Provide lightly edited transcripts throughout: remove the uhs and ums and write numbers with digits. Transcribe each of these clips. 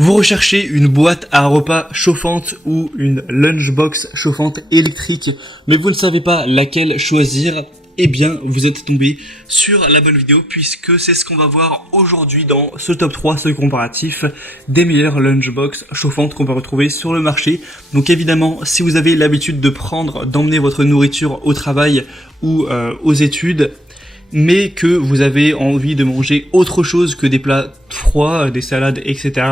Vous recherchez une boîte à repas chauffante ou une lunchbox chauffante électrique, mais vous ne savez pas laquelle choisir? Eh bien, vous êtes tombé sur la bonne vidéo puisque c'est ce qu'on va voir aujourd'hui dans ce top 3, ce comparatif des meilleures lunchbox chauffantes qu'on peut retrouver sur le marché. Donc évidemment, si vous avez l'habitude d'emmener votre nourriture au travail ou aux études, mais que vous avez envie de manger autre chose que des plats froids, des salades, etc.,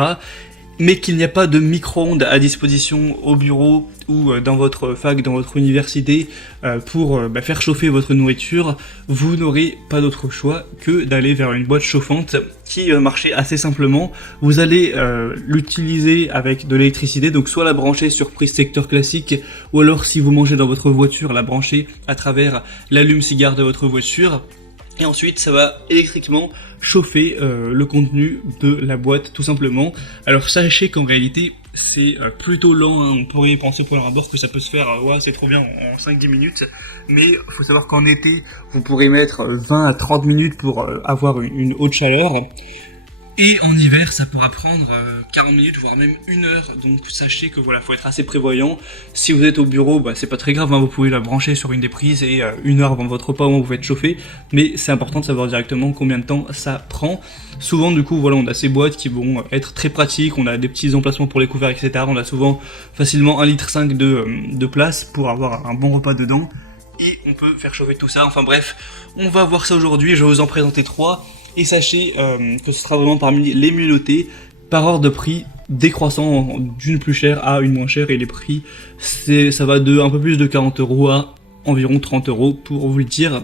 mais qu'il n'y a pas de micro-ondes à disposition au bureau ou dans votre fac, dans votre université, pour faire chauffer votre nourriture, vous n'aurez pas d'autre choix que d'aller vers une boîte chauffante qui va marcher assez simplement. Vous allez l'utiliser avec de l'électricité, donc soit la brancher sur prise secteur classique, ou alors si vous mangez dans votre voiture, la brancher à travers l'allume-cigare de votre voiture. Et ensuite, ça va électriquement chauffer le contenu de la boîte, tout simplement. Alors sachez qu'en réalité, c'est plutôt lent, hein. On pourrait penser pour un abord que ça peut se faire, ouais, c'est trop bien, en 5-10 minutes. Mais il faut savoir qu'en été, vous pourrez mettre 20 à 30 minutes pour avoir une haute chaleur. Et en hiver, ça pourra prendre 40 minutes, voire même 1 heure. Donc sachez que voilà, faut être assez prévoyant. Si vous êtes au bureau, c'est pas très grave, hein, vous pouvez la brancher sur une des prises et 1 heure avant votre repas, vous faites chauffer. Mais c'est important de savoir directement combien de temps ça prend. Souvent, du coup, voilà, on a ces boîtes qui vont être très pratiques. On a des petits emplacements pour les couverts, etc. On a souvent facilement 1,5 litre de place pour avoir un bon repas dedans. Et on peut faire chauffer tout ça. Enfin bref, on va voir ça aujourd'hui. Je vais vous en présenter 3. Et sachez que ce sera vraiment parmi les mieux notés par ordre de prix décroissant d'une plus chère à une moins chère. Et les prix, ça va de un peu plus de 40 € à environ 30 € pour vous le dire.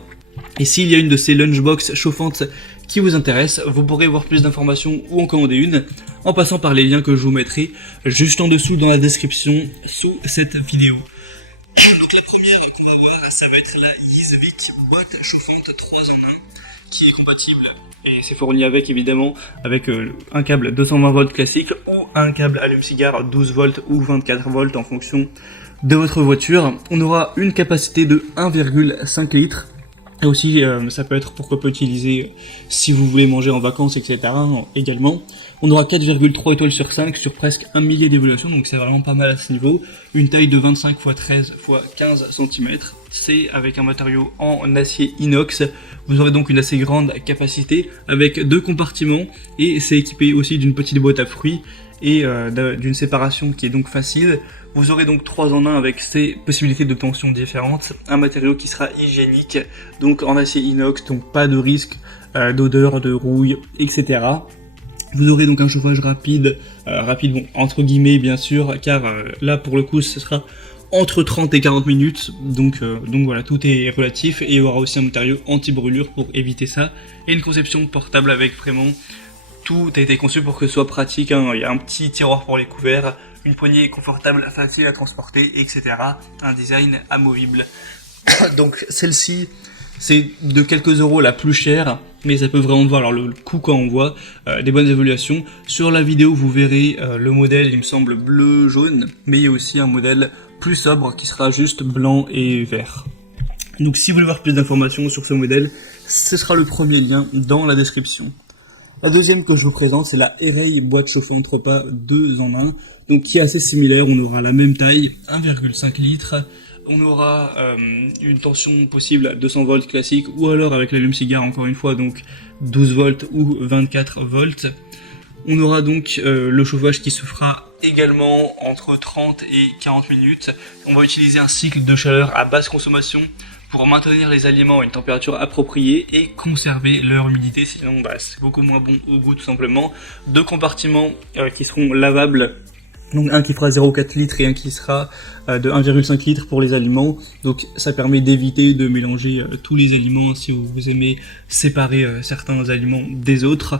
Et s'il y a une de ces lunchbox chauffantes qui vous intéresse, vous pourrez voir plus d'informations ou en commander une en passant par les liens que je vous mettrai juste en dessous dans la description sous cette vidéo. Donc la première qu'on va voir, ça va être la Yizvik boîte chauffante 3 en 1 qui est compatible et c'est fourni avec évidemment avec un câble 220 volts classique ou un câble allume-cigare 12 volts ou 24 volts en fonction de votre voiture. On aura une capacité de 1,5 litre. Et aussi, ça peut être pourquoi pas utilisé si vous voulez manger en vacances, etc. également. On aura 4,3 étoiles sur 5 sur presque 1 millier d'évaluation, donc c'est vraiment pas mal à ce niveau. Une taille de 25 x 13 x 15 cm. C'est avec un matériau en acier inox. Vous aurez donc une assez grande capacité avec 2 compartiments et c'est équipé aussi d'une petite boîte à fruits et d'une séparation qui est donc facile. Vous aurez donc 3 en 1 avec ces possibilités de tension différentes, un matériau qui sera hygiénique, donc en acier inox, donc pas de risque d'odeur, de rouille, etc. Vous aurez donc un chauffage rapide, bon, entre guillemets bien sûr, car là pour le coup ce sera entre 30 et 40 minutes, donc voilà, tout est relatif, et il y aura aussi un matériau anti-brûlure pour éviter ça, et une conception portable avec vraiment... Tout a été conçu pour que ce soit pratique, hein. Il y a un petit tiroir pour les couverts, une poignée confortable, facile à transporter, etc. Un design amovible. Donc celle-ci, c'est de quelques euros la plus chère, mais ça peut vraiment voir alors le coût quand on voit des bonnes évaluations. Sur la vidéo, vous verrez le modèle, il me semble bleu-jaune, mais il y a aussi un modèle plus sobre qui sera juste blanc et vert. Donc si vous voulez voir plus d'informations sur ce modèle, ce sera le premier lien dans la description. La deuxième que je vous présente, c'est la Erey boîte chauffante repas 2 en 1, donc qui est assez similaire. On aura la même taille, 1,5 litre. On aura une tension possible à 200 volts classique, ou alors avec l'allume-cigare encore une fois, donc 12 volts ou 24 volts. On aura donc le chauffage qui se fera également entre 30 et 40 minutes. On va utiliser un cycle de chaleur à basse consommation pour maintenir les aliments à une température appropriée et conserver leur humidité, sinon c'est beaucoup moins bon au goût tout simplement. 2 compartiments qui seront lavables, donc un qui fera 0,4 litres et un qui sera de 1,5 litre pour les aliments. Donc ça permet d'éviter de mélanger tous les aliments si vous aimez séparer certains aliments des autres.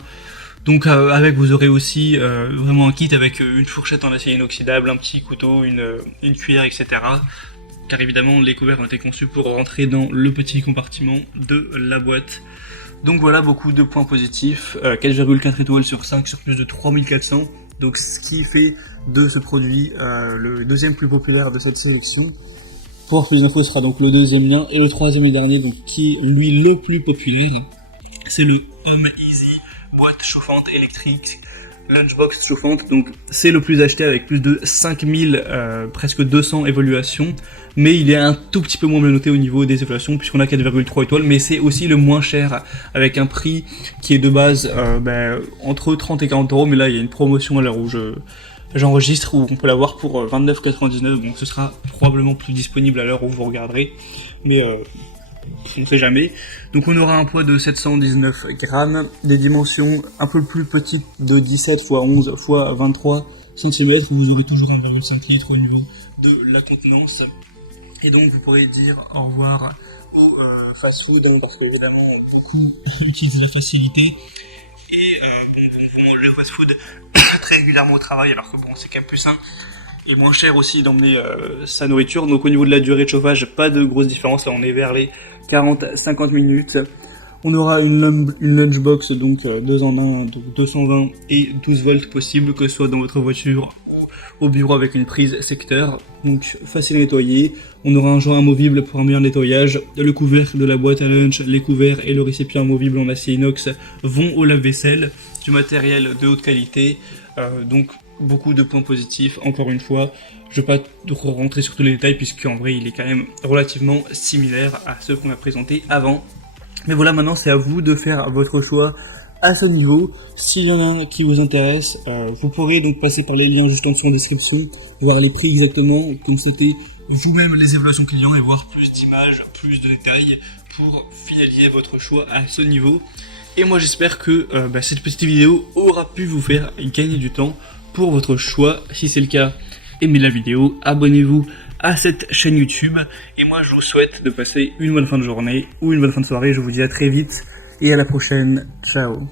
Donc avec vous aurez aussi vraiment un kit avec une fourchette en acier inoxydable, un petit couteau, une cuillère, etc. Car évidemment les couverts ont été conçus pour rentrer dans le petit compartiment de la boîte. Donc voilà, beaucoup de points positifs, 4,4 étoiles sur 5 sur plus de 3400, donc ce qui fait de ce produit le deuxième plus populaire de cette sélection. Pour avoir plus d'infos, ce sera donc le deuxième lien, et le troisième et dernier, donc, qui est lui le plus populaire, c'est le Home Easy boîte chauffante électrique lunchbox chauffante, donc c'est le plus acheté avec plus de 5000, presque 200 évaluations, mais il est un tout petit peu moins bien noté au niveau des évaluations puisqu'on a 4,3 étoiles, mais c'est aussi le moins cher avec un prix qui est de base entre 30 et 40 euros, mais là il y a une promotion à l'heure où j'enregistre où on peut l'avoir pour 29,99, donc ce sera probablement plus disponible à l'heure où vous regarderez, mais on ne sait jamais. Donc on aura un poids de 719 grammes, des dimensions un peu plus petites de 17 x 11 x 23 cm, vous aurez toujours 1,5 litre au niveau de la contenance. Et donc vous pourrez dire au revoir au fast-food, parce qu'évidemment beaucoup utilisent la facilité. Et vous mangez le fast-food très régulièrement au travail, alors que bon, c'est quand même plus sain et moins cher aussi d'emmener sa nourriture. Donc au niveau de la durée de chauffage, pas de grosse différence, là on est vers les 40-50 minutes. On aura une lunchbox, donc 2 en 1, donc 220 et 12 volts possible, que ce soit dans votre voiture ou au bureau avec une prise secteur, donc facile à nettoyer. On aura un joint amovible pour un meilleur nettoyage. Le couvercle de la boîte à lunch, les couverts et le récipient amovible en acier inox vont au lave-vaisselle. Du matériel de haute qualité, donc beaucoup de points positifs. Encore une fois, je ne vais pas rentrer sur tous les détails puisqu'en vrai il est quand même relativement similaire à ceux qu'on a présentés avant. Mais voilà, maintenant c'est à vous de faire votre choix à ce niveau. S'il y en a un qui vous intéresse, vous pourrez donc passer par les liens juste en dessous en description, voir les prix exactement, comme c'était vous-même les évaluations clients, et voir plus d'images, plus de détails pour finaliser votre choix à ce niveau. Et moi j'espère que cette petite vidéo aura pu vous faire gagner du temps pour votre choix. Si c'est le cas, aimez la vidéo, abonnez-vous à cette chaîne YouTube. Et moi je vous souhaite de passer une bonne fin de journée ou une bonne fin de soirée. Je vous dis à très vite et à la prochaine. Ciao.